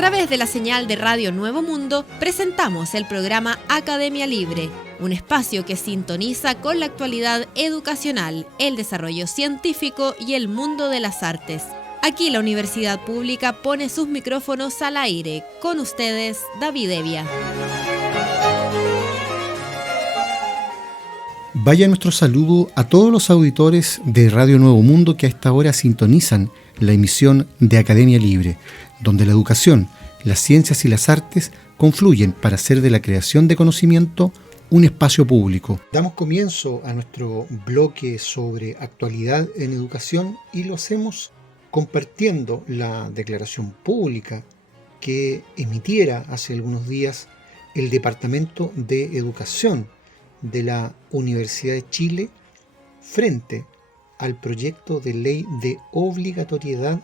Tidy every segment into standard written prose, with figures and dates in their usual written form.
través de la señal de Radio Nuevo Mundo, presentamos el programa Academia Libre, un espacio que sintoniza con la actualidad educacional, el desarrollo científico y el mundo de las artes. Aquí la Universidad Pública pone sus micrófonos al aire. Con ustedes, David Evia. Vaya nuestro saludo a todos los auditores de Radio Nuevo Mundo que a esta hora sintonizan la emisión de Academia Libre, donde la educación, las ciencias y las artes confluyen para hacer de la creación de conocimiento un espacio público. Damos comienzo a nuestro bloque sobre actualidad en educación y lo hacemos compartiendo la declaración pública que emitiera hace algunos días el Departamento de Educación de la Universidad de Chile frente al proyecto de ley de obligatoriedad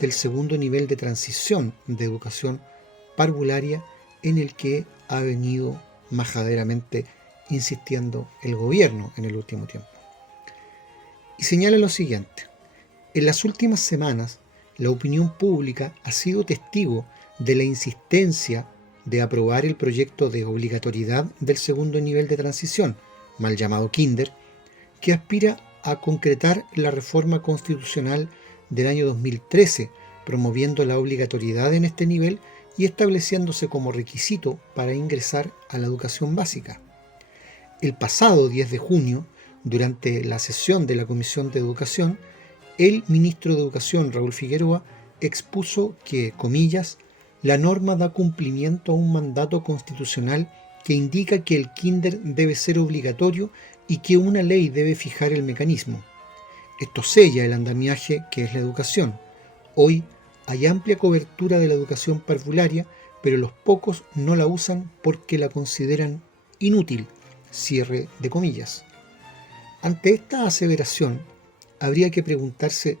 del segundo nivel de transición de educación parvularia en el que ha venido majaderamente insistiendo el gobierno en el último tiempo. Y señala lo siguiente: en las últimas semanas la opinión pública ha sido testigo de la insistencia de aprobar el proyecto de obligatoriedad del segundo nivel de transición, mal llamado Kinder, que aspira a concretar la reforma constitucional del año 2013, promoviendo la obligatoriedad en este nivel y estableciéndose como requisito para ingresar a la educación básica. El pasado 10 de junio, durante la sesión de la Comisión de Educación, el ministro de Educación, Raúl Figueroa, expuso que, comillas, la norma da cumplimiento a un mandato constitucional que indica que el kinder debe ser obligatorio y que una ley debe fijar el mecanismo. Esto sella el andamiaje que es la educación. Hoy hay amplia cobertura de la educación parvularia, pero los pocos no la usan porque la consideran inútil, cierre de comillas. Ante esta aseveración, habría que preguntarse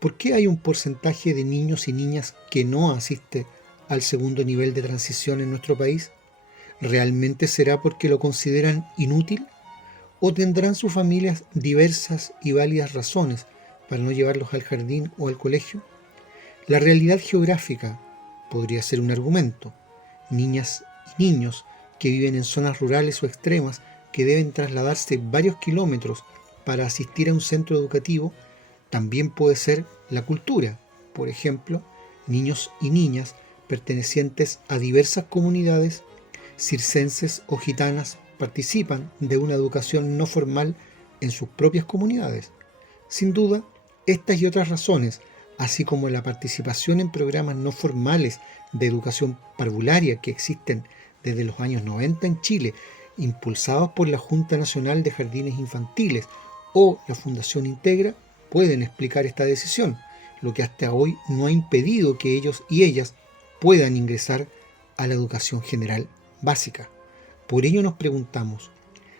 por qué hay un porcentaje de niños y niñas que no asiste al segundo nivel de transición en nuestro país. ¿Realmente será porque lo consideran inútil? ¿O tendrán sus familias diversas y válidas razones para no llevarlos al jardín o al colegio? La realidad geográfica podría ser un argumento. Niñas y niños que viven en zonas rurales o extremas que deben trasladarse varios kilómetros para asistir a un centro educativo, también puede ser la cultura. Por ejemplo, niños y niñas pertenecientes a diversas comunidades circenses o gitanas participan de una educación no formal en sus propias comunidades. Sin duda, estas y otras razones, así como la participación en programas no formales de educación parvularia que existen desde los años 90 en Chile, impulsados por la Junta Nacional de Jardines Infantiles o la Fundación Integra, pueden explicar esta decisión, lo que hasta hoy no ha impedido que ellos y ellas puedan ingresar a la educación general básica. Por ello nos preguntamos,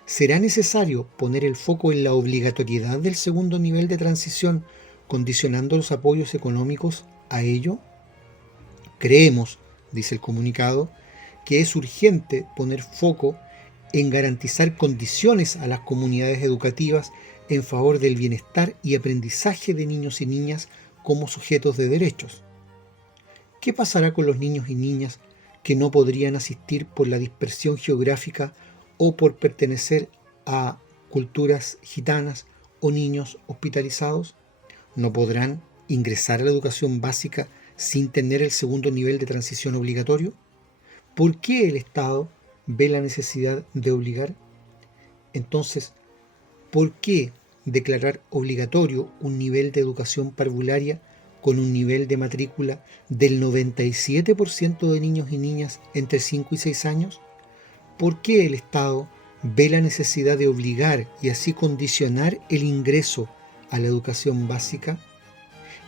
¿será necesario poner el foco en la obligatoriedad del segundo nivel de transición, condicionando los apoyos económicos a ello? Creemos, dice el comunicado, que es urgente poner foco en garantizar condiciones a las comunidades educativas en favor del bienestar y aprendizaje de niños y niñas como sujetos de derechos. ¿Qué pasará con los niños y niñas que no podrían asistir por la dispersión geográfica o por pertenecer a culturas gitanas o niños hospitalizados? ¿No podrán ingresar a la educación básica sin tener el segundo nivel de transición obligatorio? ¿Por qué el Estado ve la necesidad de obligar? Entonces, ¿por qué declarar obligatorio un nivel de educación parvularia con un nivel de matrícula del 97% de niños y niñas entre 5 y 6 años? ¿Por qué el Estado ve la necesidad de obligar y así condicionar el ingreso a la educación básica?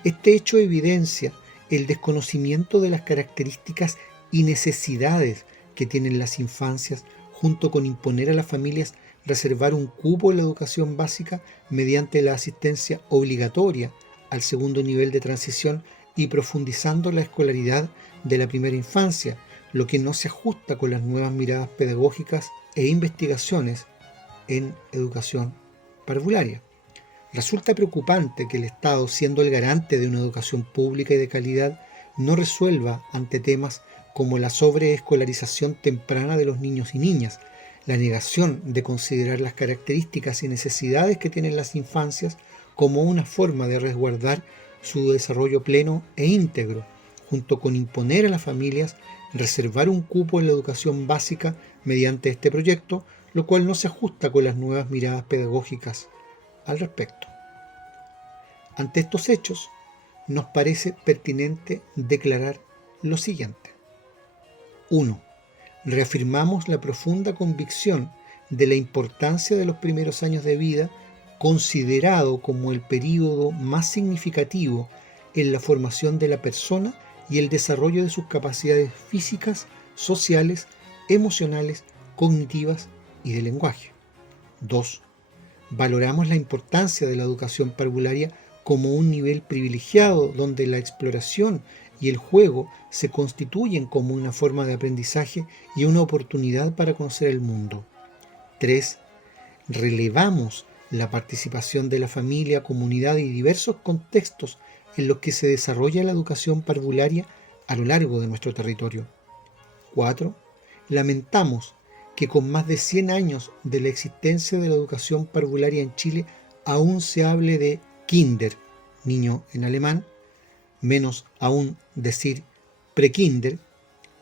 Este hecho evidencia el desconocimiento de las características y necesidades que tienen las infancias, junto con imponer a las familias reservar un cupo en la educación básica mediante la asistencia obligatoria al segundo nivel de transición y profundizando la escolaridad de la primera infancia, lo que no se ajusta con las nuevas miradas pedagógicas e investigaciones en educación parvularia. Resulta preocupante que el Estado, siendo el garante de una educación pública y de calidad, no resuelva ante temas como la sobreescolarización temprana de los niños y niñas, la negación de considerar las características y necesidades que tienen las infancias como una forma de resguardar su desarrollo pleno e íntegro, junto con imponer a las familias reservar un cupo en la educación básica mediante este proyecto, lo cual no se ajusta con las nuevas miradas pedagógicas al respecto. Ante estos hechos, nos parece pertinente declarar lo siguiente. 1. Reafirmamos la profunda convicción de la importancia de los primeros años de vida, considerado como el período más significativo en la formación de la persona y el desarrollo de sus capacidades físicas, sociales, emocionales, cognitivas y de lenguaje. 2. Valoramos la importancia de la educación parvularia como un nivel privilegiado donde la exploración y el juego se constituyen como una forma de aprendizaje y una oportunidad para conocer el mundo. 3. Relevamos la participación de la familia, comunidad y diversos contextos en los que se desarrolla la educación parvularia a lo largo de nuestro territorio. 4. Lamentamos que con más de 100 años de la existencia de la educación parvularia en Chile aún se hable de Kinder, niño en alemán, menos aún decir prekinder,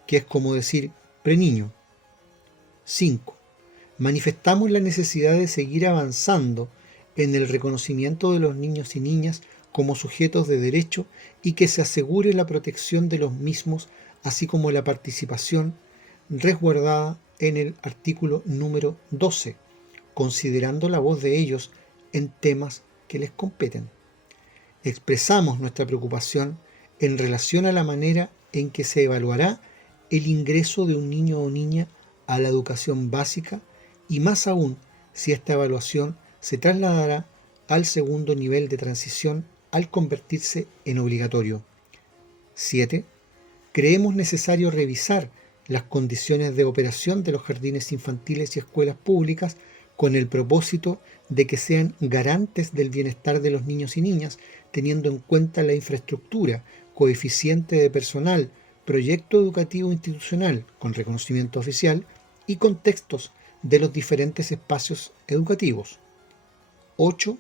que es como decir preniño. 5. Manifestamos la necesidad de seguir avanzando en el reconocimiento de los niños y niñas como sujetos de derecho y que se asegure la protección de los mismos, así como la participación resguardada en el artículo número 12, considerando la voz de ellos en temas que les competen. Expresamos nuestra preocupación en relación a la manera en que se evaluará el ingreso de un niño o niña a la educación básica y más aún si esta evaluación se trasladará al segundo nivel de transición al convertirse en obligatorio. 7. Creemos necesario revisar las condiciones de operación de los jardines infantiles y escuelas públicas con el propósito de que sean garantes del bienestar de los niños y niñas, teniendo en cuenta la infraestructura, coeficiente de personal, proyecto educativo institucional con reconocimiento oficial y contextos de los diferentes espacios educativos. 8.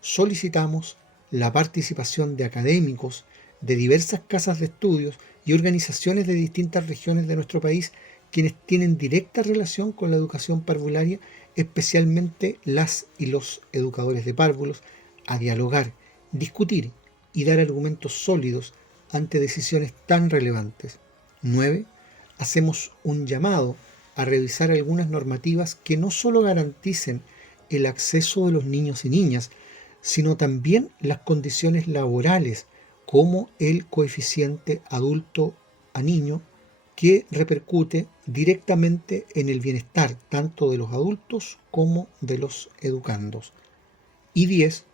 Solicitamos la participación de académicos de diversas casas de estudios y organizaciones de distintas regiones de nuestro país quienes tienen directa relación con la educación parvularia, especialmente las y los educadores de párvulos, a dialogar, discutir y dar argumentos sólidos ante decisiones tan relevantes. 9. Hacemos un llamado a revisar algunas normativas que no solo garanticen el acceso de los niños y niñas, sino también las condiciones laborales, como el coeficiente adulto a niño, que repercute directamente en el bienestar tanto de los adultos como de los educandos. Y 10.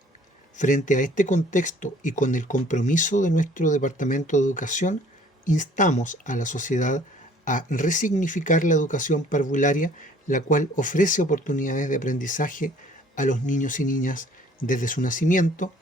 Frente a este contexto y con el compromiso de nuestro Departamento de Educación, instamos a la sociedad a resignificar la educación parvularia, la cual ofrece oportunidades de aprendizaje a los niños y niñas desde su nacimiento,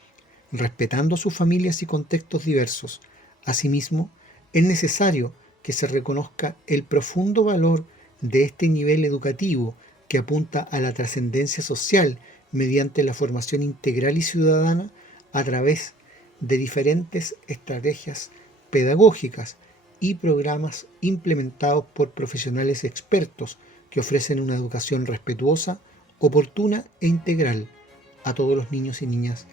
respetando sus familias y contextos diversos. Asimismo, es necesario que se reconozca el profundo valor de este nivel educativo que apunta a la trascendencia social mediante la formación integral y ciudadana a través de diferentes estrategias pedagógicas y programas implementados por profesionales expertos que ofrecen una educación respetuosa, oportuna e integral a todos los niños y niñas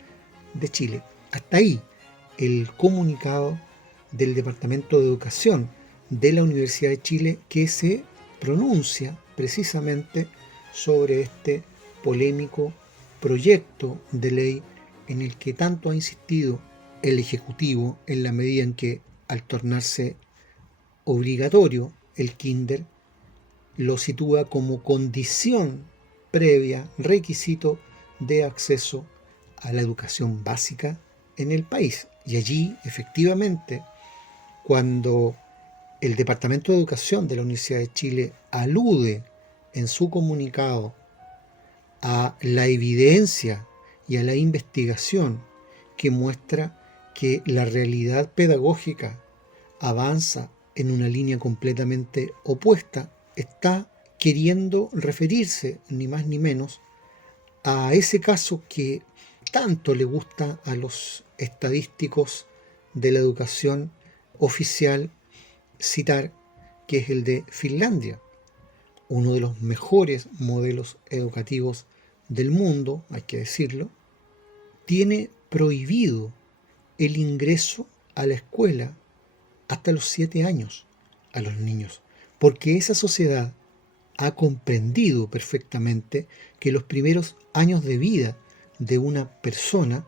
de Chile. Hasta ahí el comunicado del Departamento de Educación de la Universidad de Chile que se pronuncia precisamente sobre este polémico proyecto de ley en el que tanto ha insistido el Ejecutivo en la medida en que, al tornarse obligatorio el kinder, lo sitúa como condición previa, requisito de acceso a la educación básica en el país. Y allí, efectivamente, cuando el Departamento de Educación de la Universidad de Chile alude en su comunicado a la evidencia y a la investigación que muestra que la realidad pedagógica avanza en una línea completamente opuesta. Está queriendo referirse, ni más ni menos, a ese caso que tanto le gusta a los estadísticos de la educación oficial citar, que es el de Finlandia, uno de los mejores modelos educativos del mundo, hay que decirlo. Tiene prohibido el ingreso a la escuela hasta los 7 años a los niños, porque esa sociedad ha comprendido perfectamente que los primeros años de vida de una persona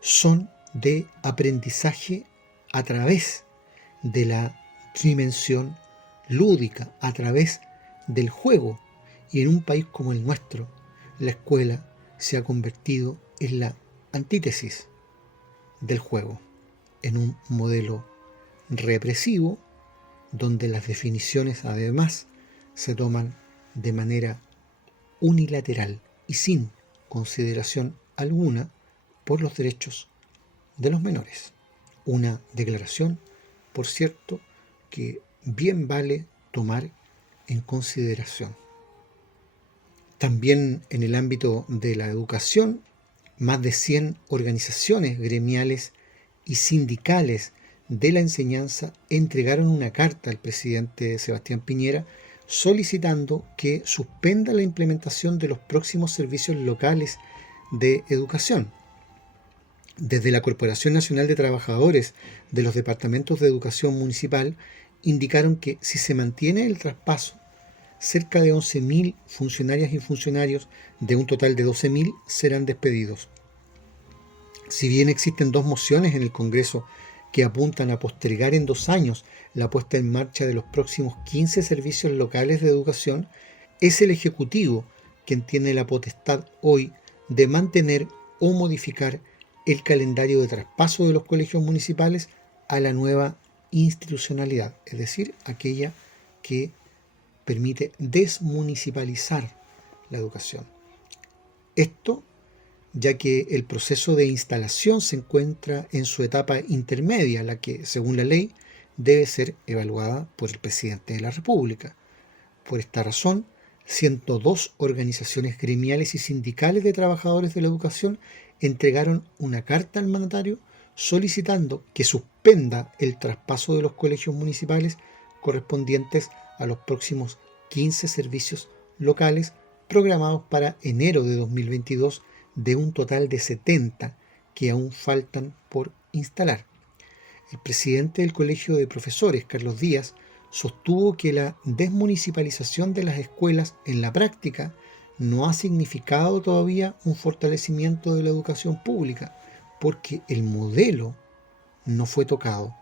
son de aprendizaje a través de la dimensión lúdica, a través del juego. Y en un país como el nuestro, la escuela se ha convertido en la antítesis del juego, en un modelo represivo donde las definiciones además se toman de manera unilateral y sin consideración alguna por los derechos de los menores. Una declaración, por cierto, que bien vale tomar en consideración. También en el ámbito de la educación, más de 100 organizaciones gremiales y sindicales de la enseñanza entregaron una carta al presidente Sebastián Piñera solicitando que suspenda la implementación de los próximos servicios locales de educación. Desde la Corporación Nacional de Trabajadores de los Departamentos de Educación Municipal indicaron que si se mantiene el traspaso, cerca de 11.000 funcionarias y funcionarios de un total de 12.000 serán despedidos. Si bien existen 2 mociones en el Congreso que apuntan a postergar en 2 años la puesta en marcha de los próximos 15 servicios locales de educación, es el Ejecutivo quien tiene la potestad hoy de mantener o modificar el calendario de traspaso de los colegios municipales a la nueva institucionalidad, es decir, aquella que permite desmunicipalizar la educación. Esto ya que el proceso de instalación se encuentra en su etapa intermedia, la que, según la ley, debe ser evaluada por el presidente de la República. Por esta razón, 102 organizaciones gremiales y sindicales de trabajadores de la educación entregaron una carta al mandatario solicitando que suspenda el traspaso de los colegios municipales correspondientes a los próximos 15 servicios locales programados para enero de 2022, de un total de 70 que aún faltan por instalar. El presidente del Colegio de Profesores, Carlos Díaz, sostuvo que la desmunicipalización de las escuelas en la práctica no ha significado todavía un fortalecimiento de la educación pública, porque el modelo no fue tocado.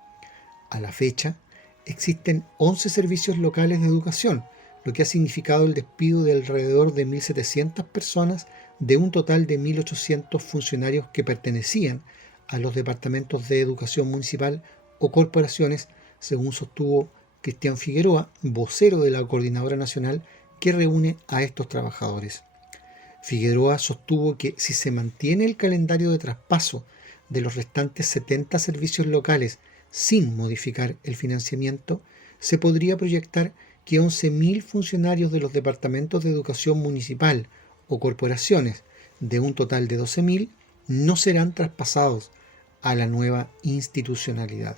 A la fecha, existen 11 servicios locales de educación, lo que ha significado el despido de alrededor de 1.700 personas de un total de 1.800 funcionarios que pertenecían a los departamentos de educación municipal o corporaciones, según sostuvo Cristian Figueroa, vocero de la Coordinadora Nacional que reúne a estos trabajadores. Figueroa sostuvo que si se mantiene el calendario de traspaso de los restantes 70 servicios locales sin modificar el financiamiento, se podría proyectar que 11.000 funcionarios de los departamentos de educación municipal o corporaciones de un total de 12.000 no serán traspasados a la nueva institucionalidad.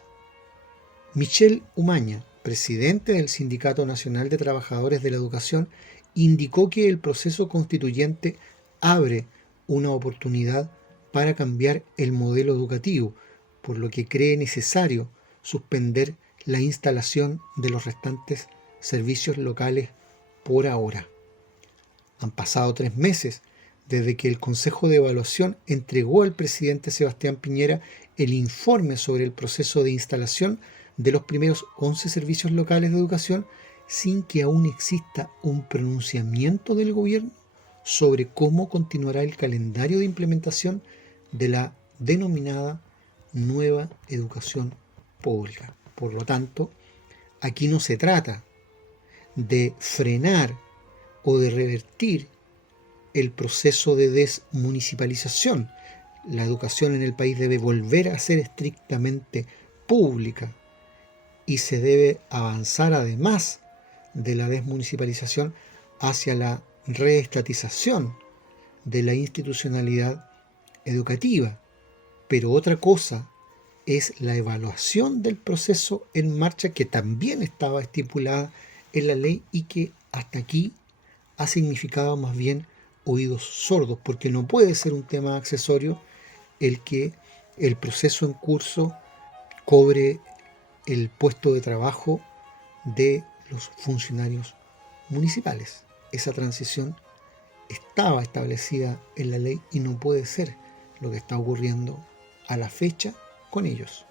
Michel Umaña, presidente del Sindicato Nacional de Trabajadores de la Educación, indicó que el proceso constituyente abre una oportunidad para cambiar el modelo educativo, por lo que cree necesario suspender la instalación de los restantes servicios locales por ahora. Han pasado 3 meses desde que el Consejo de Evaluación entregó al presidente Sebastián Piñera el informe sobre el proceso de instalación de los primeros 11 servicios locales de educación, sin que aún exista un pronunciamiento del gobierno sobre cómo continuará el calendario de implementación de la denominada nueva educación pública. Por lo tanto, aquí no se trata de frenar o de revertir el proceso de desmunicipalización. La educación en el país debe volver a ser estrictamente pública y se debe avanzar, además de la desmunicipalización, hacia la reestatización de la institucionalidad educativa. Pero otra cosa es la evaluación del proceso en marcha, que también estaba estipulada en la ley y que hasta aquí ha significado más bien oídos sordos, porque no puede ser un tema accesorio el que el proceso en curso cobre el puesto de trabajo de los funcionarios municipales. Esa transición estaba establecida en la ley y no puede ser lo que está ocurriendo a la fecha con ellos.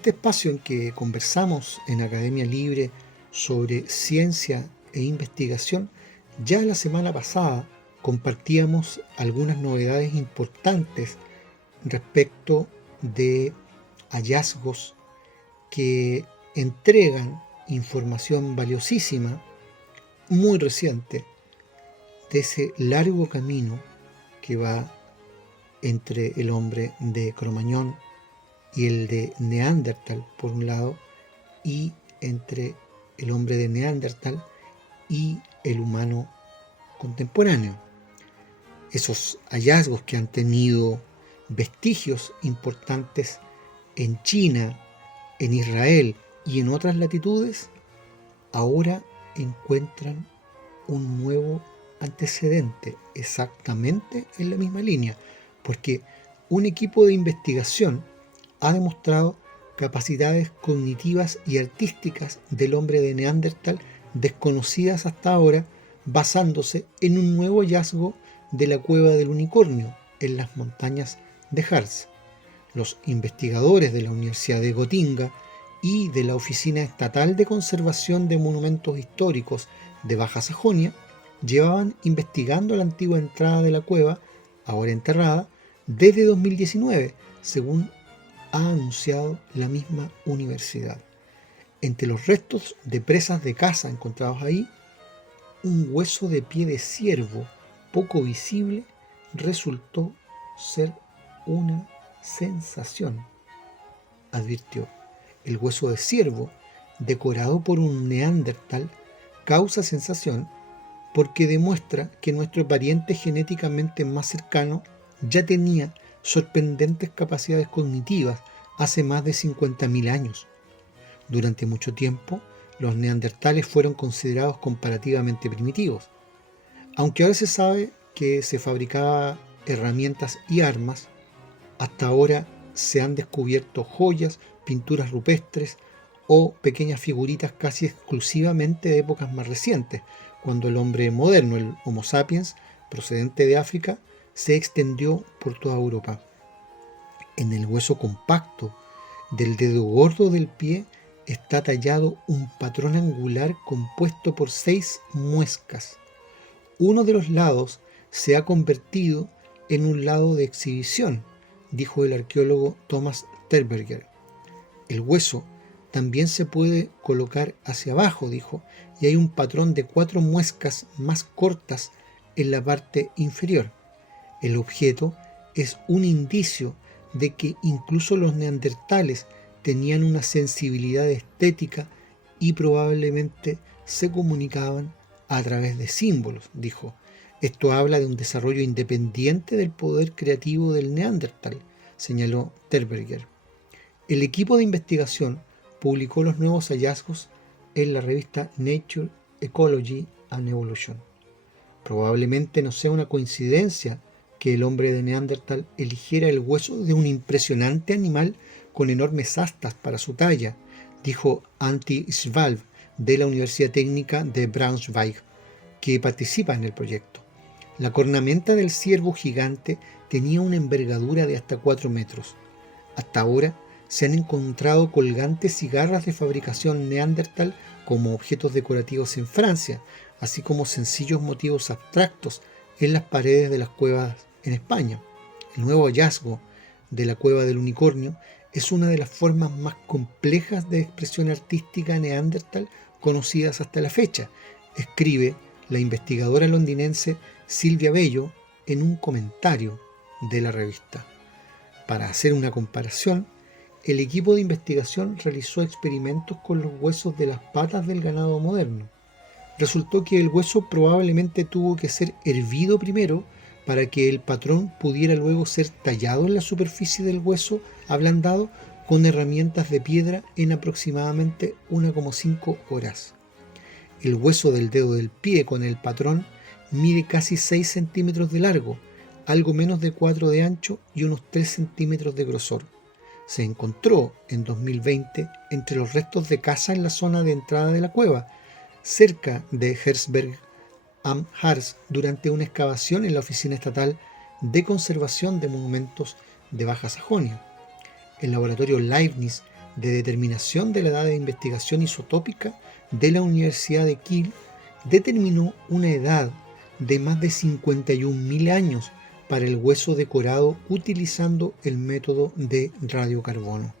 este espacio en que conversamos en Academia Libre sobre ciencia e investigación, ya la semana pasada compartíamos algunas novedades importantes respecto de hallazgos que entregan información valiosísima, muy reciente, de ese largo camino que va entre el hombre de Cro-Magnon y el de Neandertal por un lado, y entre el hombre de Neandertal y el humano contemporáneo. Esos hallazgos que han tenido vestigios importantes en China, en Israel y en otras latitudes, ahora encuentran un nuevo antecedente exactamente en la misma línea, porque un equipo de investigación ha demostrado capacidades cognitivas y artísticas del hombre de Neandertal desconocidas hasta ahora, basándose en un nuevo hallazgo de la cueva del unicornio en las montañas de Harz. Los investigadores de la Universidad de Gotinga y de la Oficina Estatal de Conservación de Monumentos Históricos de Baja Sajonia llevaban investigando la antigua entrada de la cueva, ahora enterrada, desde 2019, según ha anunciado la misma universidad. Entre los restos de presas de caza encontrados ahí, un hueso de pie de ciervo poco visible resultó ser una sensación, advirtió. El hueso de ciervo, decorado por un neandertal, causa sensación porque demuestra que nuestro pariente genéticamente más cercano ya tenía sorprendentes capacidades cognitivas hace más de 50.000 años. Durante mucho tiempo, los neandertales fueron considerados comparativamente primitivos. Aunque ahora se sabe que se fabricaba herramientas y armas, hasta ahora se han descubierto joyas, pinturas rupestres o pequeñas figuritas casi exclusivamente de épocas más recientes, cuando el hombre moderno, el Homo sapiens, procedente de África, se extendió por toda Europa. En el hueso compacto del dedo gordo del pie está tallado un patrón angular compuesto por 6 muescas. Uno de los lados se ha convertido en un lado de exhibición, dijo el arqueólogo Thomas Terberger. El hueso también se puede colocar hacia abajo, dijo, y hay un patrón de 4 muescas más cortas en la parte inferior. El objeto es un indicio de que incluso los neandertales tenían una sensibilidad estética y probablemente se comunicaban a través de símbolos, dijo. Esto habla de un desarrollo independiente del poder creativo del neandertal, señaló Terberger. El equipo de investigación publicó los nuevos hallazgos en la revista Nature, Ecology and Evolution. Probablemente no sea una coincidencia que el hombre de Neandertal eligiera el hueso de un impresionante animal con enormes astas para su talla, dijo Antti Schwalb de la Universidad Técnica de Braunschweig, que participa en el proyecto. La cornamenta del ciervo gigante tenía una envergadura de hasta 4 metros. Hasta ahora se han encontrado colgantes y garras de fabricación neandertal como objetos decorativos en Francia, así como sencillos motivos abstractos en las paredes de las cuevas en España. El nuevo hallazgo de la cueva del unicornio es una de las formas más complejas de expresión artística neandertal conocidas hasta la fecha, escribe la investigadora londinense Silvia Bello en un comentario de la revista. Para hacer una comparación, el equipo de investigación realizó experimentos con los huesos de las patas del ganado moderno. Resultó que el hueso probablemente tuvo que ser hervido primero para que el patrón pudiera luego ser tallado en la superficie del hueso ablandado con herramientas de piedra en aproximadamente 1,5 horas. El hueso del dedo del pie con el patrón mide casi 6 centímetros de largo, algo menos de 4 de ancho y unos 3 centímetros de grosor. Se encontró en 2020 entre los restos de caza en la zona de entrada de la cueva, cerca de Herzberg am Harz, durante una excavación en la Oficina Estatal de Conservación de Monumentos de Baja Sajonia. El laboratorio Leibniz de determinación de la edad de investigación isotópica de la Universidad de Kiel determinó una edad de más de 51.000 años para el hueso decorado utilizando el método de radiocarbono.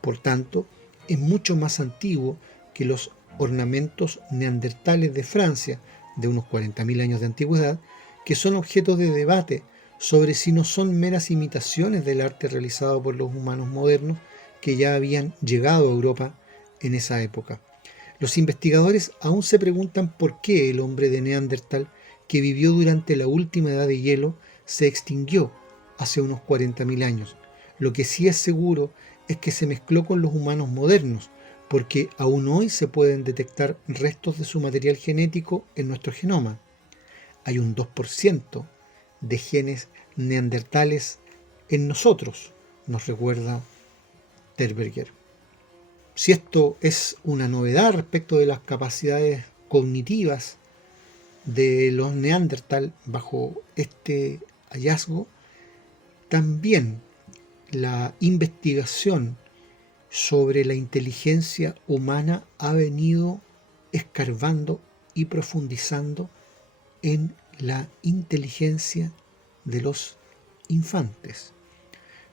Por tanto, es mucho más antiguo que los ornamentos neandertales de Francia, de unos 40.000 años de antigüedad, que son objeto de debate sobre si no son meras imitaciones del arte realizado por los humanos modernos que ya habían llegado a Europa en esa época. Los investigadores aún se preguntan por qué el hombre de Neandertal, que vivió durante la última edad de hielo, se extinguió hace unos 40.000 años. Lo que sí es seguro es que se mezcló con los humanos modernos, porque aún hoy se pueden detectar restos de su material genético en nuestro genoma. Hay un 2% de genes neandertales en nosotros, nos recuerda Terberger. Si esto es una novedad respecto de las capacidades cognitivas de los neandertal bajo este hallazgo, también la investigación sobre la inteligencia humana ha venido escarbando y profundizando en la inteligencia de los infantes.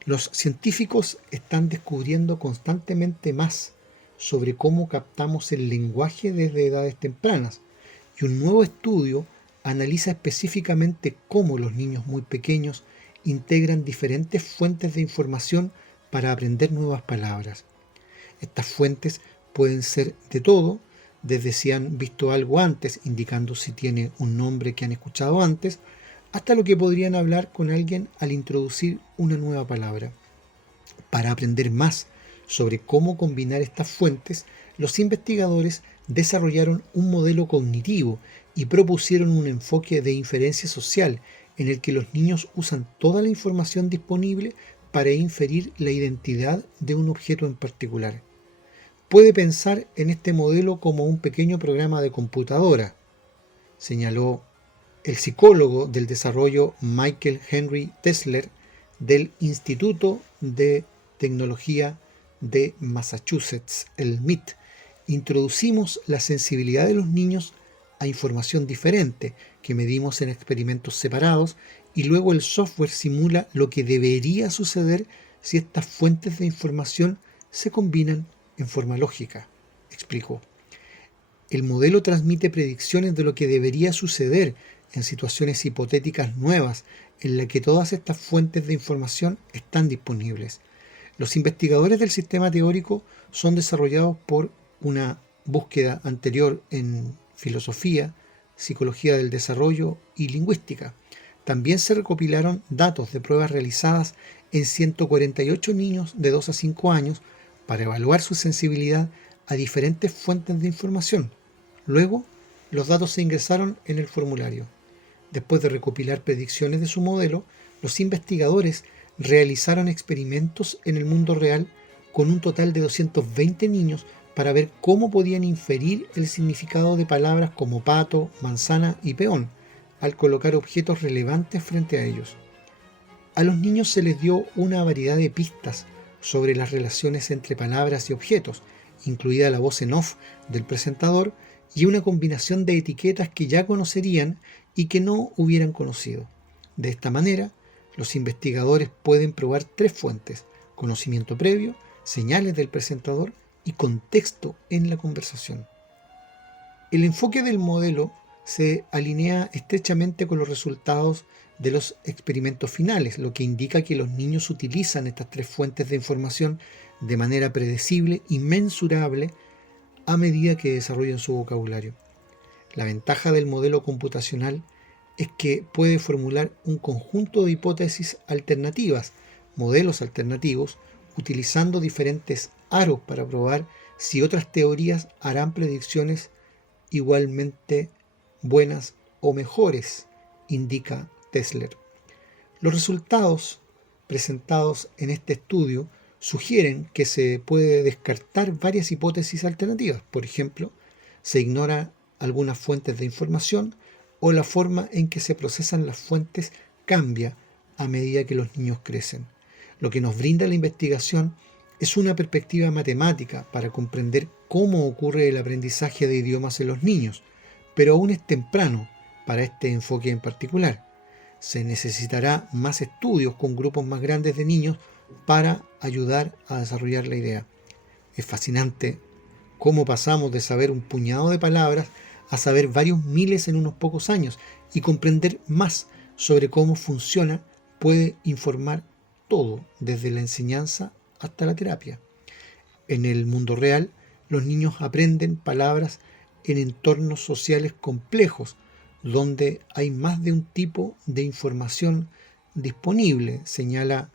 Los científicos están descubriendo constantemente más sobre cómo captamos el lenguaje desde edades tempranas, y un nuevo estudio analiza específicamente cómo los niños muy pequeños integran diferentes fuentes de información para aprender nuevas palabras. Estas fuentes pueden ser de todo, desde si han visto algo antes, indicando si tiene un nombre que han escuchado antes, hasta lo que podrían hablar con alguien al introducir una nueva palabra. Para aprender más sobre cómo combinar estas fuentes, los investigadores desarrollaron un modelo cognitivo y propusieron un enfoque de inferencia social en el que los niños usan toda la información disponible para inferir la identidad de un objeto en particular. Puede pensar en este modelo como un pequeño programa de computadora, señaló el psicólogo del desarrollo Michael Henry Tesler del Instituto de Tecnología de Massachusetts, el MIT. Introducimos la sensibilidad de los niños a información diferente que medimos en experimentos separados, y luego el software simula lo que debería suceder si estas fuentes de información se combinan en forma lógica, explicó. El modelo transmite predicciones de lo que debería suceder en situaciones hipotéticas nuevas en las que todas estas fuentes de información están disponibles. Los investigadores del sistema teórico son desarrollados por una búsqueda anterior en filosofía, psicología del desarrollo y lingüística. También se recopilaron datos de pruebas realizadas en 148 niños de 2 a 5 años para evaluar su sensibilidad a diferentes fuentes de información. Luego, los datos se ingresaron en el formulario. Después de recopilar predicciones de su modelo, los investigadores realizaron experimentos en el mundo real con un total de 220 niños para ver cómo podían inferir el significado de palabras como pato, manzana y peón, al colocar objetos relevantes frente a ellos. A los niños se les dio una variedad de pistas sobre las relaciones entre palabras y objetos, incluida la voz en off del presentador y una combinación de etiquetas que ya conocerían y que no hubieran conocido. De esta manera, los investigadores pueden probar 3 fuentes: conocimiento previo, señales del presentador y contexto en la conversación. El enfoque del modelo se alinea estrechamente con los resultados de los experimentos finales, lo que indica que los niños utilizan estas 3 fuentes de información de manera predecible y mensurable a medida que desarrollan su vocabulario. La ventaja del modelo computacional es que puede formular un conjunto de hipótesis alternativas, modelos alternativos, utilizando diferentes aros para probar si otras teorías harán predicciones igualmente buenas o mejores, indica Tesler. Los resultados presentados en este estudio sugieren que se puede descartar varias hipótesis alternativas. Por ejemplo, se ignoran algunas fuentes de información o la forma en que se procesan las fuentes cambia a medida que los niños crecen. Lo que nos brinda la investigación Es una perspectiva matemática para comprender cómo ocurre el aprendizaje de idiomas en los niños, pero aún es temprano para este enfoque en particular. Se necesitará más estudios con grupos más grandes de niños para ayudar a desarrollar la idea. Es fascinante cómo pasamos de saber un puñado de palabras a saber varios miles en unos pocos años, y comprender más sobre cómo funciona puede informar todo, desde la enseñanza hasta la terapia. En el mundo real, los niños aprenden palabras en entornos sociales complejos, donde hay más de un tipo de información disponible, señala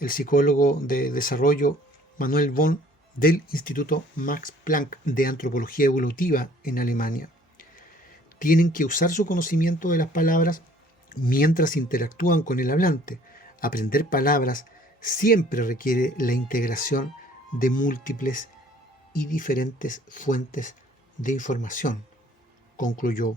el psicólogo de desarrollo Manuel Bonn del Instituto Max Planck de Antropología Evolutiva en Alemania. Tienen que usar su conocimiento de las palabras mientras interactúan con el hablante. Aprender palabras siempre requiere la integración de múltiples y diferentes fuentes de información, concluyó.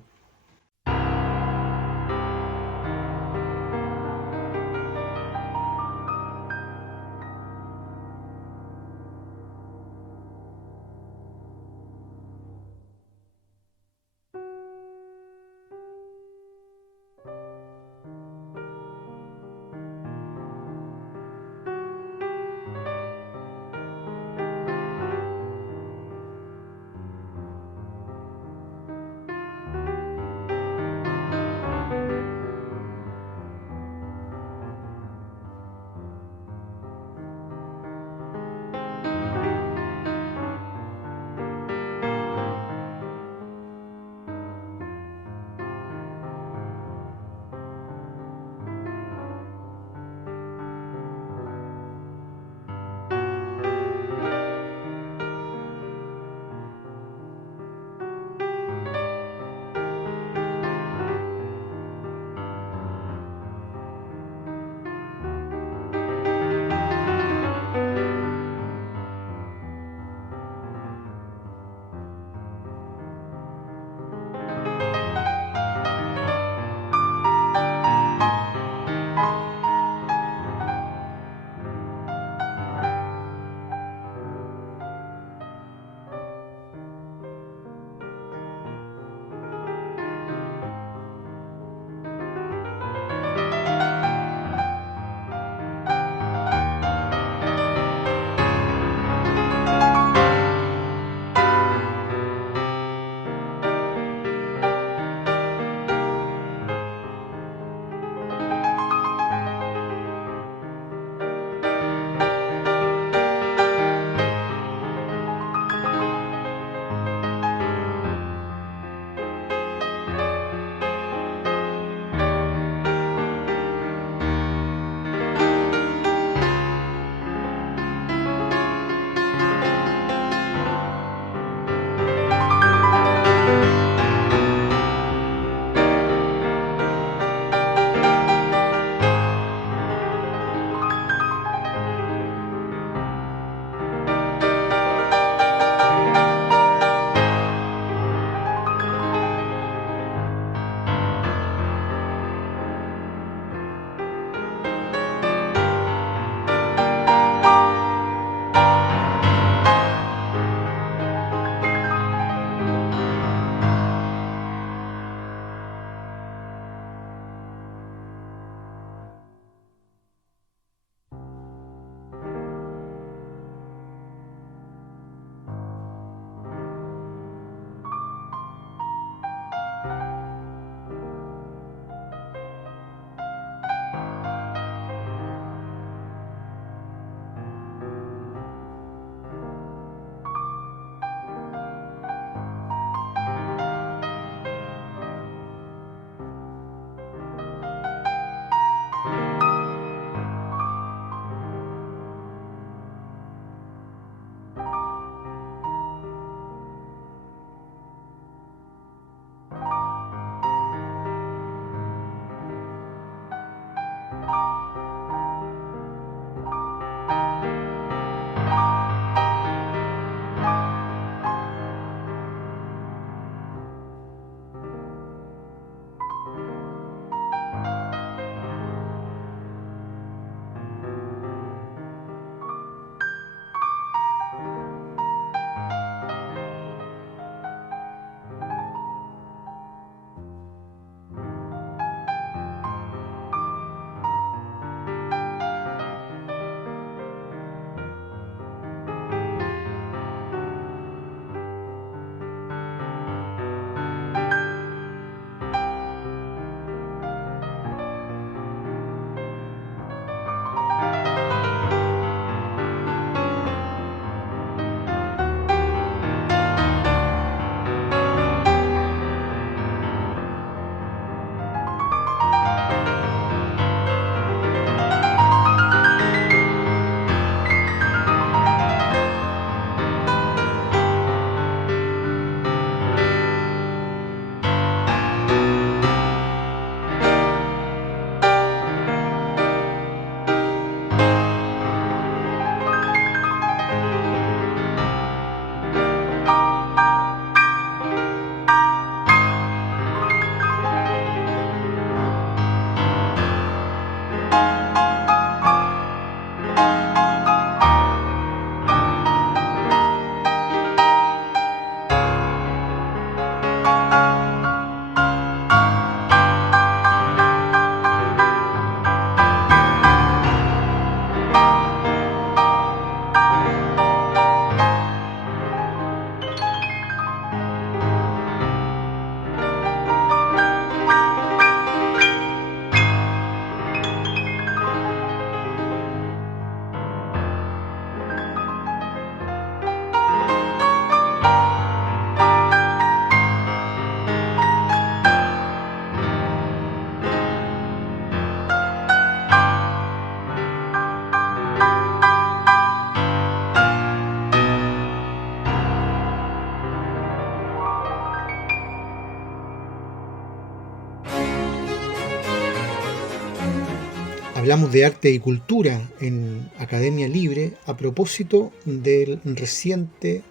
Hablamos de arte y cultura en Academia Libre a propósito del reciente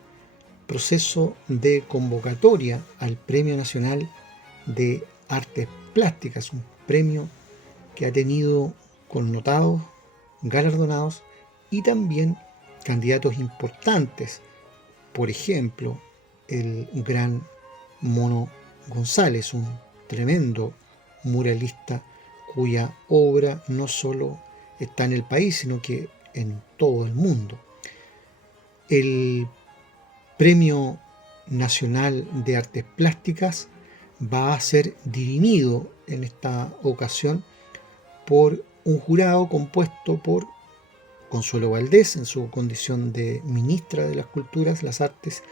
proceso de convocatoria al Premio Nacional de Artes Plásticas, un premio que ha tenido connotados, galardonados y también candidatos importantes. Por ejemplo, el gran Mono González, un tremendo muralista cuya obra no solo está en el país, sino que en todo el mundo. El Premio Nacional de Artes Plásticas va a ser dirimido en esta ocasión por un jurado compuesto por Consuelo Valdés, en su condición de ministra de las Culturas, las Artes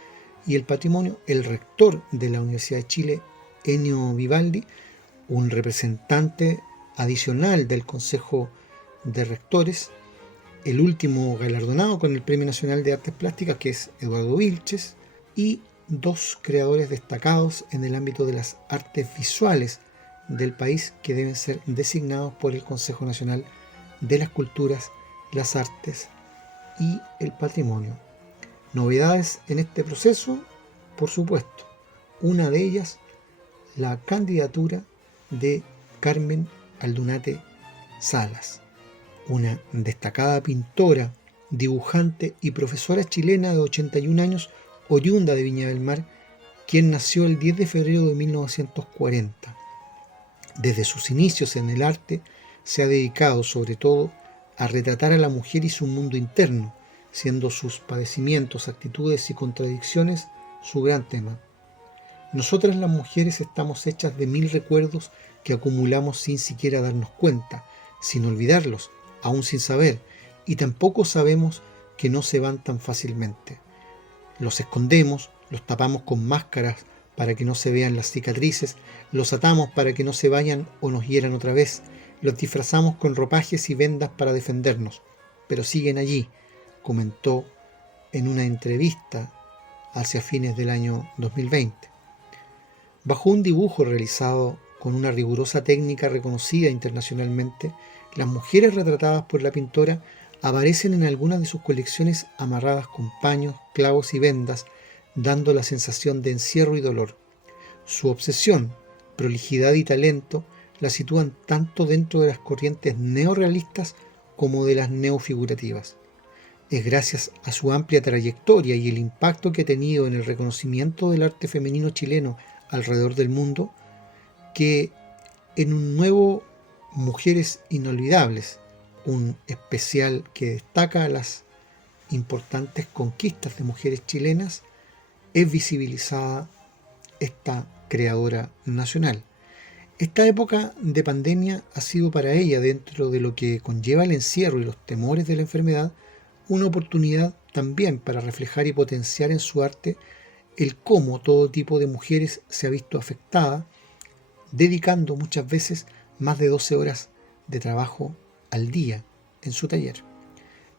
y el Patrimonio, el rector de la Universidad de Chile, Ennio Vivaldi, un representante adicional del Consejo de Rectores, el último galardonado con el Premio Nacional de Artes Plásticas, que es Eduardo Vilches, y 2 creadores destacados en el ámbito de las artes visuales del país que deben ser designados por el Consejo Nacional de las Culturas, las Artes y el Patrimonio. Novedades en este proceso, por supuesto. Una de ellas, la candidatura de Carmen Aldunate Salas, una destacada pintora, dibujante y profesora chilena de 81 años, oriunda de Viña del Mar, quien nació el 10 de febrero de 1940. Desde sus inicios en el arte se ha dedicado sobre todo a retratar a la mujer y su mundo interno, siendo sus padecimientos, actitudes y contradicciones su gran tema. Nosotras las mujeres estamos hechas de 1000 recuerdos que acumulamos sin siquiera darnos cuenta, sin olvidarlos, aún sin saber, y tampoco sabemos que no se van tan fácilmente. Los escondemos, los tapamos con máscaras para que no se vean las cicatrices, los atamos para que no se vayan o nos hieran otra vez, los disfrazamos con ropajes y vendas para defendernos, pero siguen allí, comentó en una entrevista hacia fines del año 2020. Bajo un dibujo realizado con una rigurosa técnica reconocida internacionalmente, las mujeres retratadas por la pintora aparecen en algunas de sus colecciones amarradas con paños, clavos y vendas, dando la sensación de encierro y dolor. Su obsesión, prolijidad y talento la sitúan tanto dentro de las corrientes neorrealistas como de las neofigurativas. Es gracias a su amplia trayectoria y el impacto que ha tenido en el reconocimiento del arte femenino chileno alrededor del mundo que en un nuevo Mujeres Inolvidables, un especial que destaca las importantes conquistas de mujeres chilenas, es visibilizada esta creadora nacional. Esta época de pandemia ha sido para ella, dentro de lo que conlleva el encierro y los temores de la enfermedad, una oportunidad también para reflejar y potenciar en su arte el cómo todo tipo de mujeres se ha visto afectada, dedicando muchas veces más de 12 horas de trabajo al día en su taller.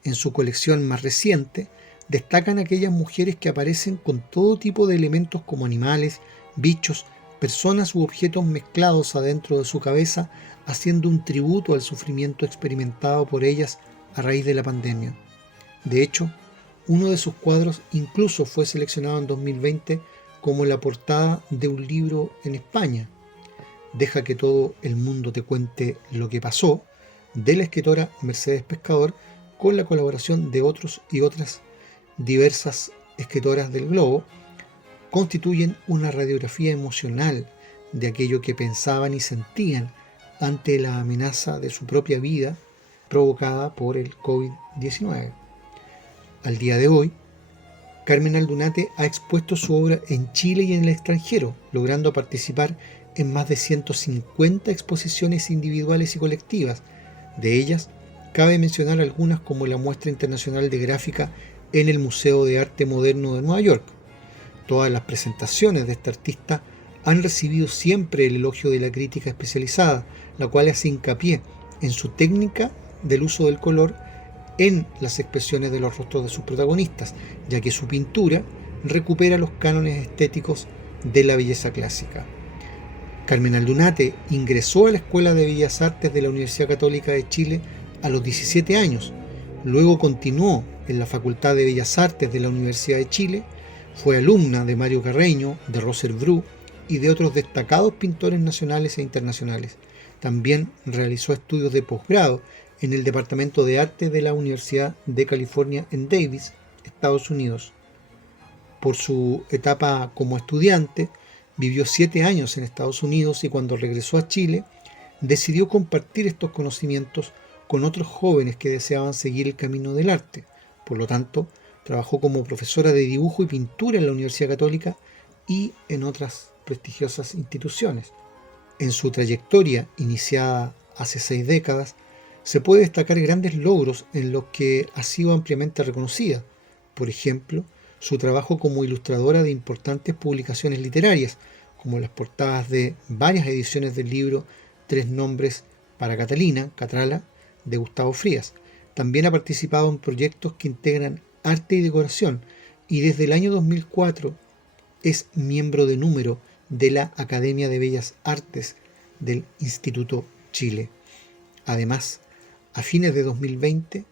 En su colección más reciente destacan aquellas mujeres que aparecen con todo tipo de elementos como animales, bichos, personas u objetos mezclados adentro de su cabeza, haciendo un tributo al sufrimiento experimentado por ellas a raíz de la pandemia. De hecho, uno de sus cuadros incluso fue seleccionado en 2020 como la portada de un libro en España, Deja que todo el mundo te cuente lo que pasó, de la escritora Mercedes Pescador, con la colaboración de otros y otras diversas escritoras del globo, constituyen una radiografía emocional de aquello que pensaban y sentían ante la amenaza de su propia vida provocada por el COVID-19. Al día de hoy, Carmen Aldunate ha expuesto su obra en Chile y en el extranjero, logrando participar en más de 150 exposiciones individuales y colectivas. De ellas, cabe mencionar algunas como la Muestra Internacional de Gráfica en el Museo de Arte Moderno de Nueva York. Todas las presentaciones de esta artista han recibido siempre el elogio de la crítica especializada, la cual hace hincapié en su técnica del uso del color en las expresiones de los rostros de sus protagonistas, ya que su pintura recupera los cánones estéticos de la belleza clásica. Carmen Aldunate ingresó a la Escuela de Bellas Artes de la Universidad Católica de Chile a los 17 años. Luego continuó en la Facultad de Bellas Artes de la Universidad de Chile, fue alumna de Mario Carreño, de Roser Bru y de otros destacados pintores nacionales e internacionales. También realizó estudios de posgrado en el Departamento de Arte de la Universidad de California en Davis, Estados Unidos. Por su etapa como estudiante, vivió 7 años en Estados Unidos y cuando regresó a Chile, decidió compartir estos conocimientos con otros jóvenes que deseaban seguir el camino del arte. Por lo tanto, trabajó como profesora de dibujo y pintura en la Universidad Católica y en otras prestigiosas instituciones. En su trayectoria, iniciada hace 6 décadas, se puede destacar grandes logros en los que ha sido ampliamente reconocida. Por ejemplo, su trabajo como ilustradora de importantes publicaciones literarias, como las portadas de varias ediciones del libro Tres nombres para Catalina, Catrala, de Gustavo Frías. También ha participado en proyectos que integran arte y decoración y desde el año 2004 es miembro de número de la Academia de Bellas Artes del Instituto Chile. Además, a fines de 2020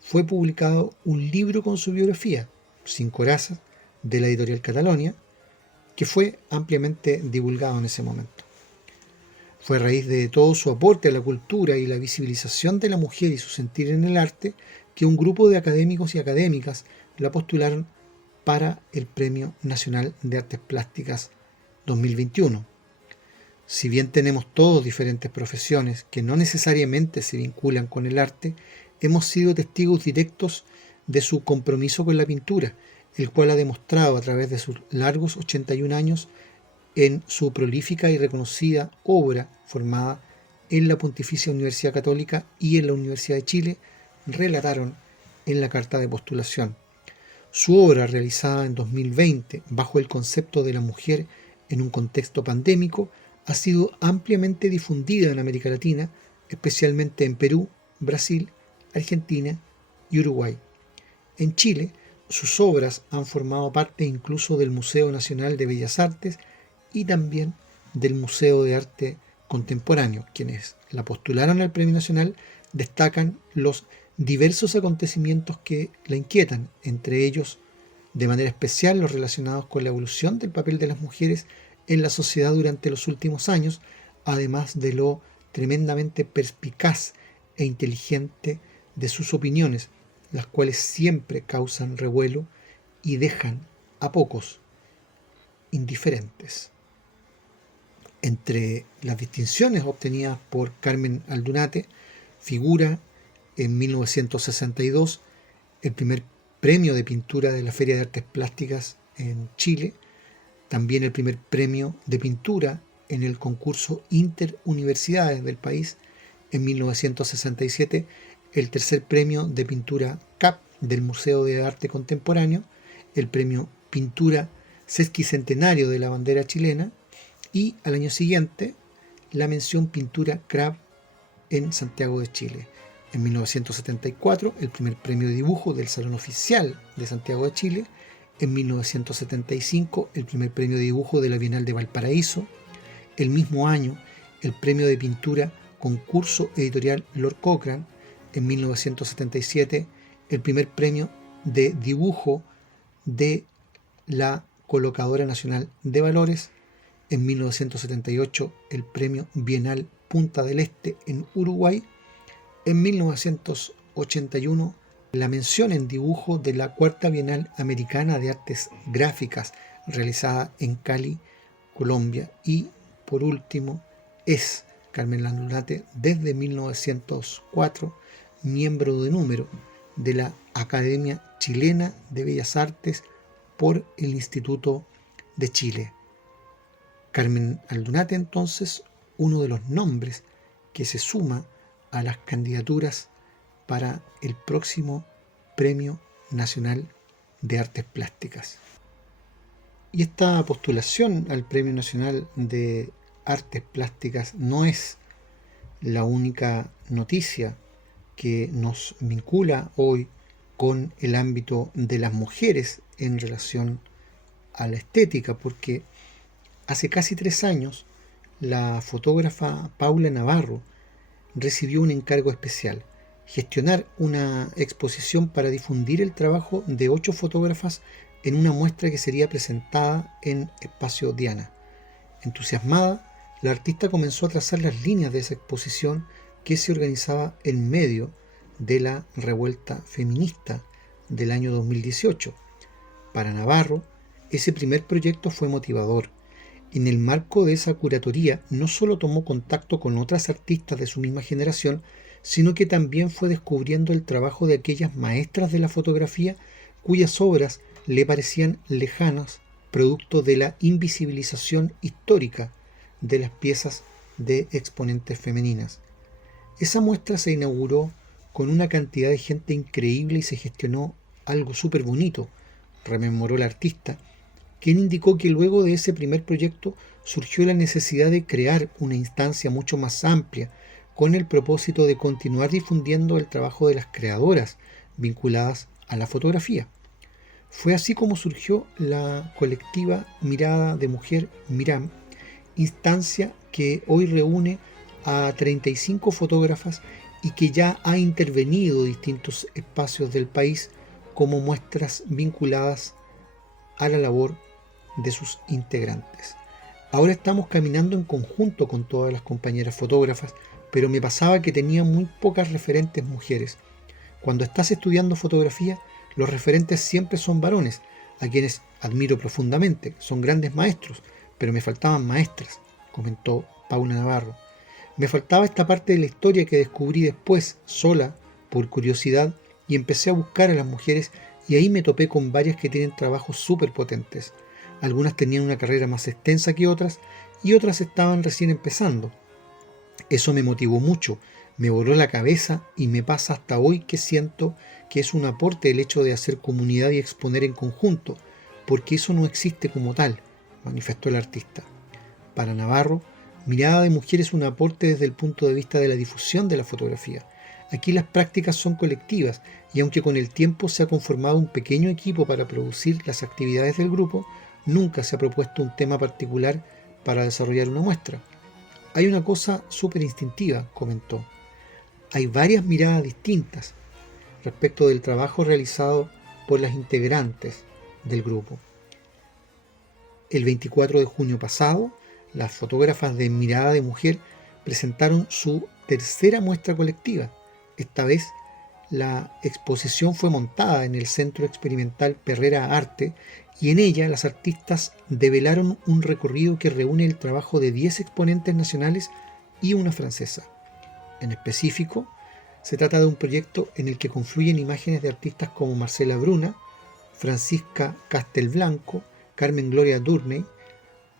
fue publicado un libro con su biografía, Sin corazas, de la editorial Catalonia, que fue ampliamente divulgado en ese momento. Fue a raíz de todo su aporte a la cultura y la visibilización de la mujer y su sentir en el arte que un grupo de académicos y académicas la postularon para el Premio Nacional de Artes Plásticas 2021. Si bien tenemos todos diferentes profesiones que no necesariamente se vinculan con el arte, hemos sido testigos directos de su compromiso con la pintura, el cual ha demostrado a través de sus largos 81 años en su prolífica y reconocida obra formada en la Pontificia Universidad Católica y en la Universidad de Chile, relataron en la carta de postulación. Su obra, realizada en 2020 bajo el concepto de la mujer en un contexto pandémico, ha sido ampliamente difundida en América Latina, especialmente en Perú, Brasil, Argentina y Uruguay. En Chile, sus obras han formado parte incluso del Museo Nacional de Bellas Artes y también del Museo de Arte Contemporáneo. Quienes la postularon al Premio Nacional destacan los diversos acontecimientos que la inquietan, entre ellos, de manera especial, los relacionados con la evolución del papel de las mujeres en la sociedad durante los últimos años, además de lo tremendamente perspicaz e inteligente de sus opiniones, las cuales siempre causan revuelo y dejan a pocos indiferentes. Entre las distinciones obtenidas por Carmen Aldunate figura en 1962 el primer premio de pintura de la Feria de Artes Plásticas en Chile, también el primer premio de pintura en el concurso Interuniversidades del país en 1967, el tercer premio de pintura CAP del Museo de Arte Contemporáneo, el premio Pintura Sesquicentenario de la bandera chilena y al año siguiente la mención Pintura CRAB en Santiago de Chile. En 1974 el primer premio de dibujo del Salón Oficial de Santiago de Chile, en 1975 el primer premio de dibujo de la Bienal de Valparaíso, el mismo año el premio de pintura Concurso Editorial Lord Cochrane, en 1977 el primer premio de dibujo de la Colocadora Nacional de Valores, en 1978 el premio Bienal Punta del Este en Uruguay, en 1981 la mención en dibujo de la Cuarta Bienal Americana de Artes Gráficas realizada en Cali, Colombia, y por último es Carmen Aldunate desde 1904 miembro de número de la Academia Chilena de Bellas Artes por el Instituto de Chile. Carmen Aldunate, entonces, uno de los nombres que se suma a las candidaturas para el próximo Premio Nacional de Artes Plásticas. Y esta postulación al Premio Nacional de Artes Plásticas no es la única noticia que nos vincula hoy con el ámbito de las mujeres en relación a la estética, porque hace casi 3 años la fotógrafa Paula Navarro recibió un encargo especial. gestionar una exposición para difundir el trabajo de 8 fotógrafas en una muestra que sería presentada en Espacio Diana. Entusiasmada, la artista comenzó a trazar las líneas de esa exposición que se organizaba en medio de la revuelta feminista del año 2018. Para Navarro, ese primer proyecto fue motivador. En el marco de esa curatoría no solo tomó contacto con otras artistas de su misma generación, sino que también fue descubriendo el trabajo de aquellas maestras de la fotografía cuyas obras le parecían lejanas, producto de la invisibilización histórica de las piezas de exponentes femeninas. Esa muestra se inauguró con una cantidad de gente increíble y se gestionó algo súper bonito, rememoró la artista, quien indicó que luego de ese primer proyecto surgió la necesidad de crear una instancia mucho más amplia con el propósito de continuar difundiendo el trabajo de las creadoras vinculadas a la fotografía. Fue así como surgió la colectiva Mirada de Mujer Miram, instancia que hoy reúne a 35 fotógrafas y que ya ha intervenido en distintos espacios del país como muestras vinculadas a la labor de sus integrantes. Ahora estamos caminando en conjunto con todas las compañeras fotógrafas, pero me pasaba que tenía muy pocas referentes mujeres. Cuando estás estudiando fotografía, los referentes siempre son varones, a quienes admiro profundamente, son grandes maestros, pero me faltaban maestras, comentó Paula Navarro. Me faltaba esta parte de la historia que descubrí después, sola, por curiosidad, y empecé a buscar a las mujeres y ahí me topé con varias que tienen trabajos súper potentes. Algunas tenían una carrera más extensa que otras y otras estaban recién empezando. Eso me motivó mucho, me voló la cabeza y me pasa hasta hoy que siento que es un aporte el hecho de hacer comunidad y exponer en conjunto, porque eso no existe como tal, manifestó el artista. Para Navarro, Mirada de Mujer es un aporte desde el punto de vista de la difusión de la fotografía. Aquí las prácticas son colectivas y aunque con el tiempo se ha conformado un pequeño equipo para producir las actividades del grupo, nunca se ha propuesto un tema particular para desarrollar una muestra. Hay una cosa súper instintiva, comentó. Hay varias miradas distintas respecto del trabajo realizado por las integrantes del grupo. El 24 de junio pasado, las fotógrafas de Mirada de Mujer presentaron su tercera muestra colectiva. Esta vez, la exposición fue montada en el Centro Experimental Perrera Arte y en ella las artistas develaron un recorrido que reúne el trabajo de 10 exponentes nacionales y una francesa. En específico, se trata de un proyecto en el que confluyen imágenes de artistas como Marcela Bruna, Francisca Castelblanco, Carmen Gloria Durney,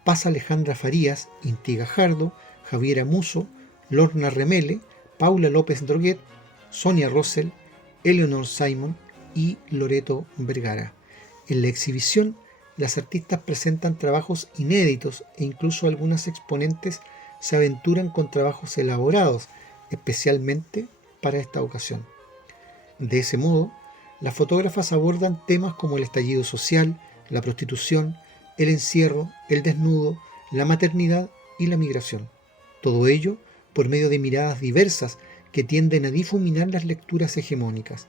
Paz Alejandra Farías, Inti Gajardo, Javiera Muso, Lorna Remele, Paula López Droguet, Sonia Rosell, Eleanor Simon y Loreto Vergara. En la exhibición, las artistas presentan trabajos inéditos e incluso algunas exponentes se aventuran con trabajos elaborados, especialmente para esta ocasión. De ese modo, las fotógrafas abordan temas como el estallido social, la prostitución, el encierro, el desnudo, la maternidad y la migración. Todo ello por medio de miradas diversas que tienden a difuminar las lecturas hegemónicas.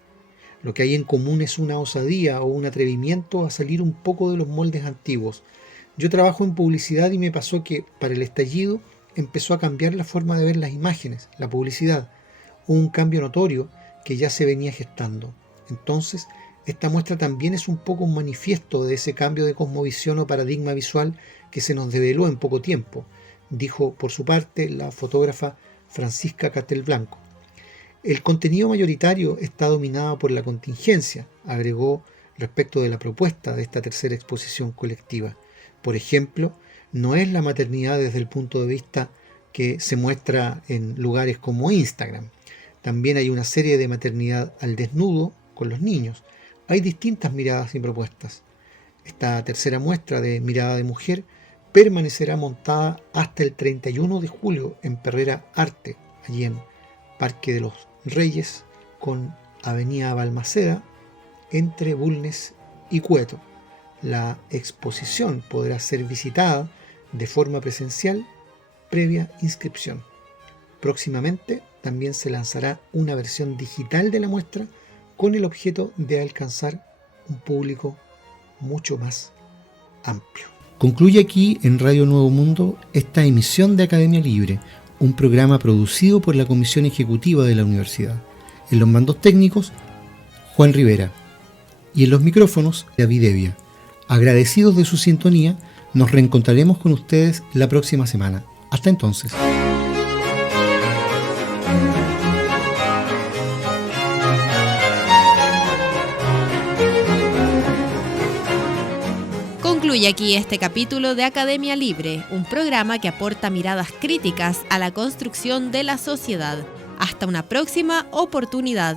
Lo que hay en común es una osadía o un atrevimiento a salir un poco de los moldes antiguos. Yo trabajo en publicidad y me pasó que para el estallido empezó a cambiar la forma de ver las imágenes, la publicidad. Hubo un cambio notorio que ya se venía gestando. Entonces, esta muestra también es un poco un manifiesto de ese cambio de cosmovisión o paradigma visual que se nos develó en poco tiempo, dijo por su parte la fotógrafa Francisca Castelblanco. El contenido mayoritario está dominado por la contingencia, agregó respecto de la propuesta de esta tercera exposición colectiva. Por ejemplo, no es la maternidad desde el punto de vista que se muestra en lugares como Instagram. También hay una serie de maternidad al desnudo con los niños. Hay distintas miradas y propuestas. Esta tercera muestra de Mirada de Mujer permanecerá montada hasta el 31 de julio en Perrera Arte, allí en Parque de los Reyes, con Avenida Balmaceda, entre Bulnes y Cueto. La exposición podrá ser visitada de forma presencial previa inscripción. Próximamente también se lanzará una versión digital de la muestra con el objeto de alcanzar un público mucho más amplio. Concluye aquí en Radio Nuevo Mundo esta emisión de Academia Libre, un programa producido por la Comisión Ejecutiva de la Universidad. En los mandos técnicos, Juan Rivera, y en los micrófonos, David Evia. Agradecidos de su sintonía, nos reencontraremos con ustedes la próxima semana. Hasta entonces. Concluye aquí este capítulo de Academia Libre, un programa que aporta miradas críticas a la construcción de la sociedad. Hasta una próxima oportunidad.